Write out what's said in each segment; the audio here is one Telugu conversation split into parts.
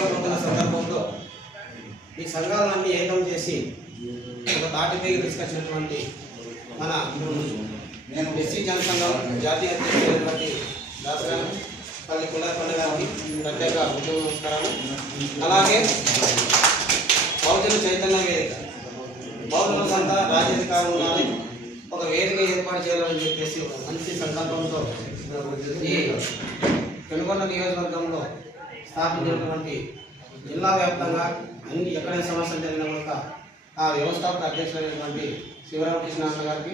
స్వాతంత్రం పొందిన సందర్భంలో ఈ సంఘాలన్నీ ఏకం చేసి ఒక తాటి మీద తీసుకొచ్చినటువంటి మన నేను ఎస్సీ జనసంఘం జాతీయ అధ్యక్షులైనటువంటి పల్లి కులాకొండ గారికి ప్రత్యేక ఉద్యోగ నమస్కారాలు అలాగే బౌద్ధుల చైతన్య వేదిక బౌద్ధుల సంత రాజ్యాధికారం ఉండాలి ఒక వేదిక ఏర్పాటు చేయాలని చెప్పేసి ఒక మంచి సంకల్పంతో ఈ పెనుగొండ నియోజకవర్గంలో స్థాపించినటువంటి జిల్లా వ్యాప్తంగా అన్ని ఎక్కడైనా సమస్యలు జరిగిన కనుక ఆ వ్యవస్థాపక అధ్యక్షులైనటువంటి శివరామకృష్ణ గారికి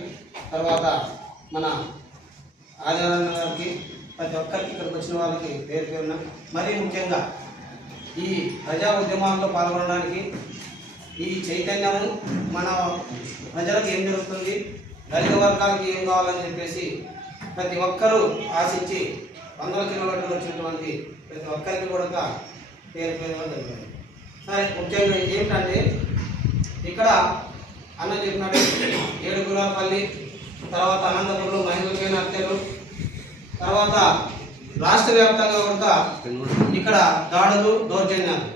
తర్వాత మన ఆదినారాయణ గారికి ప్రతి ఒక్కరికి ఇక్కడికి వచ్చిన వాళ్ళకి పేరు పేరున మరీ ముఖ్యంగా ఈ ప్రజా ఉద్యమాల్లో పాల్గొనడానికి ఈ చైతన్యము మన ప్రజలకు ఏం జరుగుతుంది దళిత వర్గాలకి ఏం కావాలని చెప్పేసి ప్రతి ఒక్కరూ ఆశించి వందల కిలోమీటర్లు వచ్చినటువంటి ప్రతి ఒక్కరికి కూడా పేరు పేరు జరిగింది సరే ముఖ్యంగా ఏంటంటే ఇక్కడ అన్న చెప్పినట్టు ఏడుగురాపల్లి తర్వాత అనంతపురం మహిళలపైన హత్యలు తర్వాత రాష్ట్ర వ్యాప్తంగా కూడా ఇక్కడ దాడులు దౌర్జన్యాలు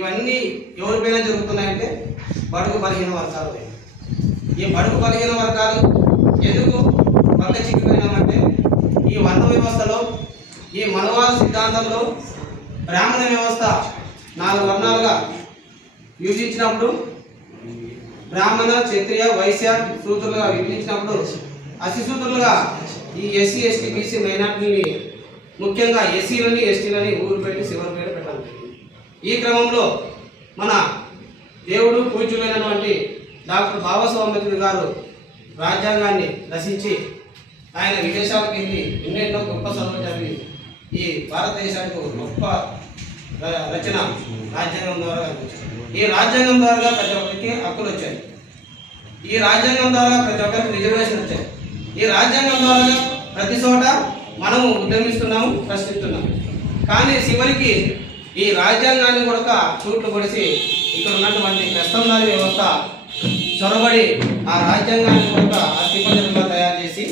ఇవన్నీ ఎవరిపైన జరుగుతున్నాయంటే బడుగు బలహీన వర్గాలు ఈ బడుగు బలహీన వర్గాలు ఎందుకు పక్క చిక్కిపోయినామంటే ఈ వర్ణ వ్యవస్థలో ఈ మనవాద సిద్ధాంతంలో బ్రాహ్మణ వ్యవస్థ నాలుగు వర్ణాలుగా విభజించినప్పుడు బ్రాహ్మణ క్షత్రియ వైశ్య సూత్రులుగా విభజించినప్పుడు అసిసూత్రులుగా ఈ ఎస్సీ ఎస్టీ బీసీ మైనార్టీని ముఖ్యంగా ఎస్సీలని ఎస్టీలని ఊరు పెట్టి శివరు పేరు పెట్టాలి ఈ క్రమంలో మన దేవుడు పూజ్యులైనటువంటి డాక్టర్ బాబాసాహెబ్ గారు రాజ్యాంగాన్ని రచించి ఆయన విదేశాలకు వెళ్ళి ఎన్నెన్నో గొప్ప చదువులు జరిగింది ఈ భారతదేశానికి ఒక గొప్ప రచన రాజ్యాంగం ద్వారా ఈ రాజ్యాంగం ద్వారా ప్రతి ఒక్కరికి హక్కులు వచ్చాయి ఈ రాజ్యాంగం ద్వారా ప్రతి ఒక్కరికి రిజర్వేషన్ వచ్చాయి ఈ రాజ్యాంగం ద్వారా ప్రతి చోట మనము ఉద్యమిస్తున్నాము ప్రశ్నిస్తున్నాము కానీ చివరికి ఈ రాజ్యాంగాన్ని కూడా చూట్లు పొడిసి ఇక్కడ ఉన్నటువంటి ప్రస్తందారి వ్యవస్థ చొరబడి ఆ రాజ్యాంగాన్ని కూడా అతిపదంగా తయారు చేసి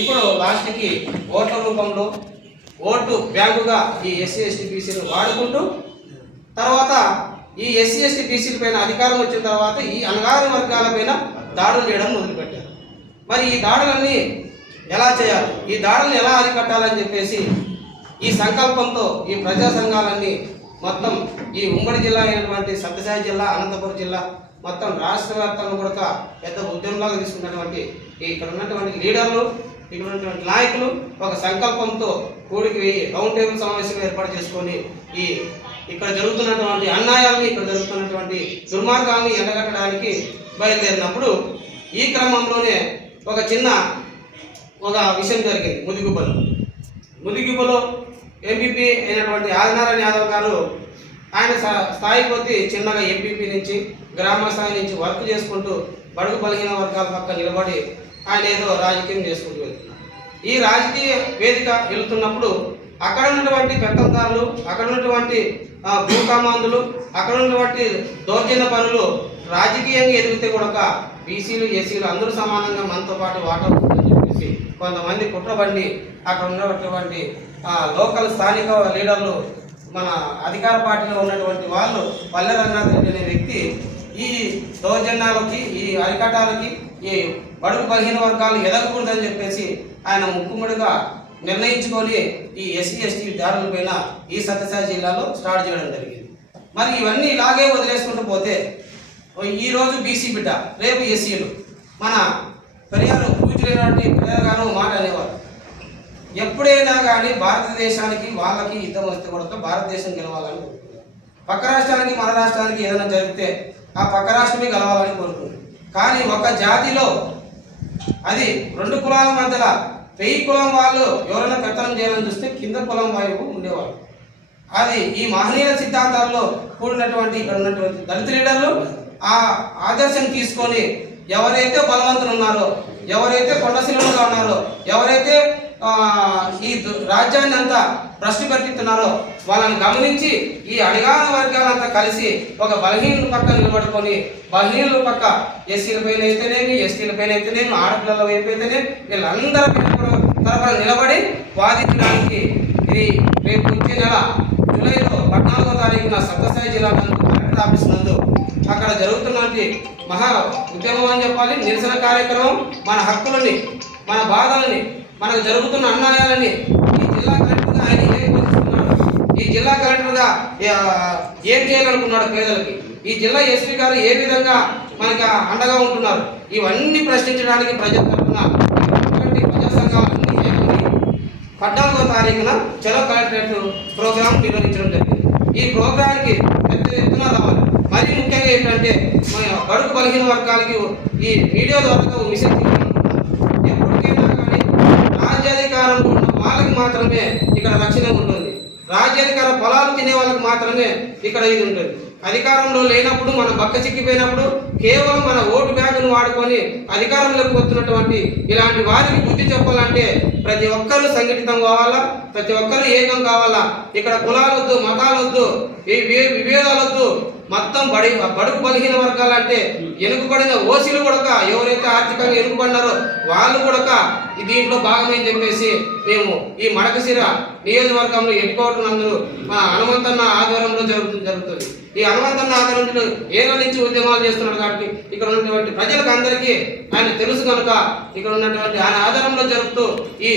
ఇప్పుడు లాస్ట్కి ఓట్ల రూపంలో ఓటు బ్యాగుగా ఈ ఎస్సీ ఎస్టీ బీసీలు వాడుకుంటూ తర్వాత ఈ ఎస్సీ ఎస్టీ బీసీల పైన అధికారం వచ్చిన తర్వాత ఈ అణగారిన వర్గాల పైన దాడులు చేయడం మొదలుపెట్టారు మరి ఈ దాడులన్నీ ఎలా చేయాలి ఈ దాడులను ఎలా అరికట్టాలని చెప్పేసి ఈ సంకల్పంతో ఈ ప్రజా సంఘాలన్నీ మొత్తం ఈ ఉమ్మడి జిల్లా అయినటువంటి సత్యసాయి జిల్లా అనంతపురం జిల్లా మొత్తం రాష్ట్ర వ్యాప్తంగా కూడా పెద్ద ఉద్యమంలాగా తీసుకున్నటువంటి ఇక్కడ ఉన్నటువంటి లీడర్లు ఇటువంటి నాయకులు ఒక సంకల్పంతో కూడికి రౌండ్ టేబుల్ సమావేశం ఏర్పాటు చేసుకొని ఈ ఇక్కడ జరుగుతున్నటువంటి అన్యాయాన్ని ఇక్కడ జరుగుతున్నటువంటి దుర్మార్గాన్ని ఎండగట్టడానికి బయలుదేరినప్పుడు ఈ క్రమంలోనే ఒక చిన్న ఒక విషయం జరిగింది ముదిగుబలో ముదిగుబలో ఎంపీపీ అయినటువంటి ఆదినారాయణ యాదవ్ గారు ఆయన స్థాయి కొద్ది చిన్నగా ఎంపీపీ నుంచి గ్రామ స్థాయి నుంచి వర్క్ చేసుకుంటూ బడుగు బలహీన వర్గాల పక్క నిలబడి ఆయన ఏదో రాజకీయం చేసుకుంటూ ఈ రాజకీయ వేదిక వెళుతున్నప్పుడు అక్కడ ఉన్నటువంటి పెత్తందారులు అక్కడ ఉన్నటువంటి భూకామాందులు అక్కడ ఉన్నటువంటి దౌర్జన్య పనులు రాజకీయంగా ఎదిగితే కూడా బీసీలు ఎస్సీలు అందరూ సమానంగా మనతో పాటు వాటా చెప్పేసి కొంతమంది కుట్రబండి అక్కడ ఉన్నటువంటి లోకల్ స్థానిక లీడర్లు మన అధికార పార్టీలో ఉన్నటువంటి వాళ్ళు పల్లె రంగనాథ్ రెడ్డి అనే వ్యక్తి ఈ దౌర్జన్యాలకి ఈ అరికటాలకి ఈ బడుగు బలహీన వర్గాలు ఎదగకూడదని చెప్పేసి ఆయన ముక్కుముడిగా నిర్ణయించుకొని ఈ ఎస్సీ ఎస్టీ దారుల పైన ఈ సత్యసాయి జిల్లాలో స్టార్ట్ చేయడం జరిగింది మరి ఇవన్నీ ఇలాగే వదిలేసుకుంటూ పోతే ఈరోజు బీసీ బిడ్డ రేపు ఎస్సీలు మన పెరియారు పూజలేనటువంటి పెరియారు గారు మాట అనేవారు ఎప్పుడైనా కానీ భారతదేశానికి వాళ్ళకి యుద్ధం వస్తే కూడా భారతదేశం గెలవాలని కోరుకుంటుంది పక్క రాష్ట్రానికి మన రాష్ట్రానికి ఏదైనా జరిగితే ఆ పక్క రాష్ట్రమే గెలవాలని కోరుకుంటుంది కానీ ఒక జాతిలో అది రెండు కులాల మధ్యల వెయ్యి కులం వాళ్ళు ఎవరైనా పెత్తనం చేయాలని చూస్తే కింద కులం వాయువు ఉండేవాళ్ళు అది ఈ మహనీయ సిద్ధాంతాల్లో కూడినటువంటి ఇక్కడ ఉన్నటువంటి దళిత లీడర్లు ఆ ఆదర్శం తీసుకొని ఎవరైతే బలవంతులు ఉన్నారో ఎవరైతే కొండశిలువులుగా ఉన్నారో ఎవరైతే ఈ రాజ్యాన్ని అంతా ప్రశ్నపెట్టుతున్నారో వాళ్ళని గమనించి ఈ అణగాన వర్గాలంతా కలిసి ఒక బలహీనుల పక్క నిలబడుకొని బలహీనుల పక్క ఎస్సీల పైన అయితేనేమి ఎస్టీల పైన అయితేనేమి ఆడపిల్లల వైపు అయితేనే వీళ్ళందరి పైన కూడా తరఫున నిలబడి వాదించడానికి ఇది రేపు వచ్చే నెల జూలైలో పద్నాలుగో తారీఖున సత్యసాయి జిల్లా కలెక్టర్ ఆఫీస్ నందు అక్కడ జరుగుతున్నటువంటి మహా ఉద్యమం అని చెప్పాలి నిరసన కార్యక్రమం మన హక్కులని మన బాధల్ని మనకు జరుగుతున్న అన్యాయాలని ఈ జిల్లా కలెక్టర్గా ఆయన ఏర్పరిస్తున్నాడు ఈ జిల్లా కలెక్టర్గా ఏం చేయాలనుకున్నాడు పేదలకి ఈ జిల్లా ఎస్పీ గారు ఏ విధంగా మనకి అండగా ఉంటున్నారు ఇవన్నీ ప్రశ్నించడానికి ప్రజల తరఫున ప్రజా సంఘాలన్నీ పద్నాలుగో తారీఖున చలో కలెక్టరేట్ ప్రోగ్రాం నిర్వహించడం జరిగింది ఈ ప్రోగ్రాంకి పెద్ద ఎత్తున రావాలి మరీ ముఖ్యంగా ఏంటంటే బడుగు బలహీన వర్గాలకి ఈ మీడియా ద్వారా మిషన్ రాజ్యాధికారంలో ఉన్న వాళ్ళకి మాత్రమే ఇక్కడ రక్షణ ఉంటుంది రాజ్యాధికార ఫలాలు తినే వాళ్ళకి మాత్రమే ఇక్కడ ఇది ఉంటుంది అధికారంలో లేనప్పుడు మన బక్క చిక్కిపోయినప్పుడు కేవలం మన ఓటు బ్యాగును వాడుకొని అధికారంలోకి వస్తున్నటువంటి ఇలాంటి వారికి బుద్ధి చెప్పాలంటే ప్రతి ఒక్కరు సంఘటితం కావాలా ప్రతి ఒక్కరు ఏకం కావాలా ఇక్కడ కులాలొద్దు మతాలొద్దు విభేదాలొద్దు మొత్తం బడి బడుగు బలహీన వర్గాలు అంటే ఎనుకబడిన ఓసీలు కూడా ఎవరైతే ఆర్థికంగా ఎనుకబడినారో వాళ్ళు కూడా దీంట్లో భాగమని చెప్పేసి మేము ఈ మడకశిర నియోజకవర్గంలో ఎట్టుకోవటం మా హనుమంతన్న ఆధ్వర్యంలో జరుగుతుంది జరుగుతుంది ఈ హనుమంతన్న ఆధ్వర్యంలో ఏళ్ళ నుంచి ఉద్యమాలు చేస్తున్నారు కాబట్టి ఇక్కడ ఉన్నటువంటి ప్రజలకు అందరికీ ఆయన తెలుసు కనుక ఇక్కడ ఉన్నటువంటి ఆయన ఆధారంలో జరుపుతూ ఈ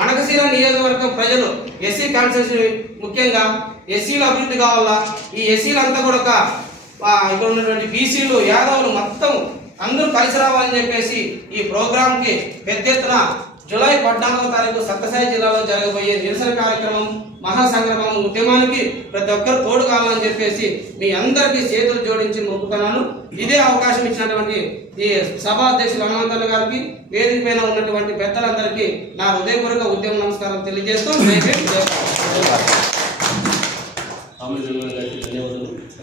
మడకశిర నియోజకవర్గం ప్రజలు ఎస్సీ కాన్స్టిట్యూషన్ ముఖ్యంగా ఎస్సీలు అభివృద్ధి కావాలా ఈ ఎస్సీలు అంతా కూడా ఇక్కడ ఉన్నటువంటి బీసీలు యాదవులు మొత్తం అందరూ కలిసి రావాలని చెప్పేసి ఈ ప్రోగ్రాంకి పెద్ద ఎత్తున జూలై పద్నాలుగో తారీఖు సత్యసాయి జిల్లాలో జరగబోయే నిరసన కార్యక్రమం మహాసంగ్రమం ఉద్యమానికి ప్రతి ఒక్కరు తోడు కావాలని చెప్పేసి మీ అందరికీ చేతులు జోడించి మొక్కుతున్నాను ఇదే అవకాశం ఇచ్చినటువంటి ఈ సభా అధ్యక్షులు హనుమంతులు గారికి వేదిక పైన ఉన్నటువంటి పెద్దలందరికీ నా హృదయపూర్వక ఉద్యమ నమస్కారం తెలియజేస్తూ 我们这个在去年。